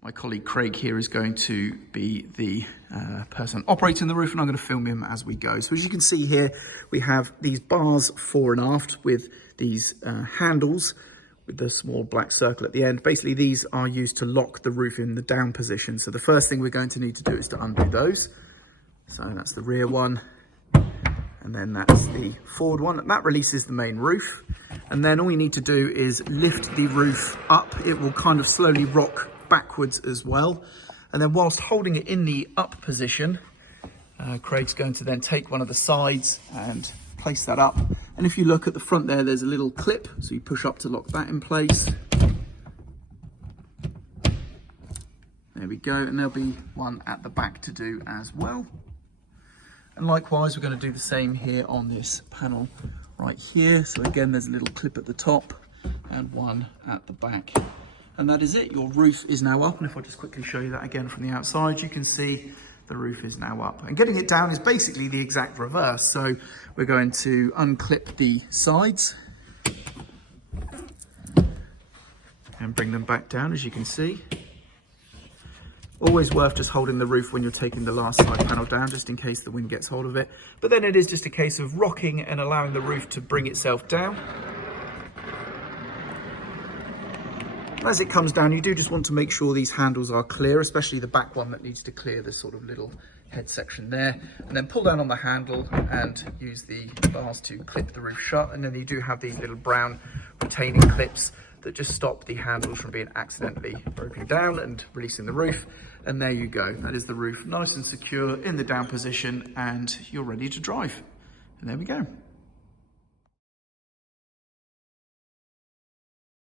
My colleague Craig here is going to be the person operating the roof, and I'm going to film him as we go. So as you can see here, we have these bars fore and aft with these handles with the small black circle at the end. Basically, these are used to lock the roof in the down position. So the first thing we're going to need to do is to undo those. So that's the rear one, and then that's the forward one. And that releases the main roof. And then all you need to do is lift the roof up. It will kind of slowly rock backwards as well. And then whilst holding it in the up position, Craig's going to then take one of the sides and place that up. And if you look at the front there, there's a little clip. So you push up to lock that in place. There we go. And there'll be one at the back to do as well. And likewise, we're going to do the same here on this panel right here. So again, there's a little clip at the top and one at the back. And that is it. Your roof is now up. And if I just quickly show you that again from the outside, you can see the roof is now up. And getting it down is basically the exact reverse. So we're going to unclip the sides and bring them back down, as you can see. Always worth just holding the roof when you're taking the last side panel down, just in case the wind gets hold of it. But then it is just a case of rocking and allowing the roof to bring itself down. As it comes down, you do just want to make sure these handles are clear, especially the back one that needs to clear this sort of little head section there. And then pull down on the handle and use the bars to clip the roof shut. And then you do have these little brown retaining clips that just stop the handles from being accidentally broken down and releasing the roof. And there you go. That is the roof, nice and secure in the down position, and you're ready to drive. And there we go.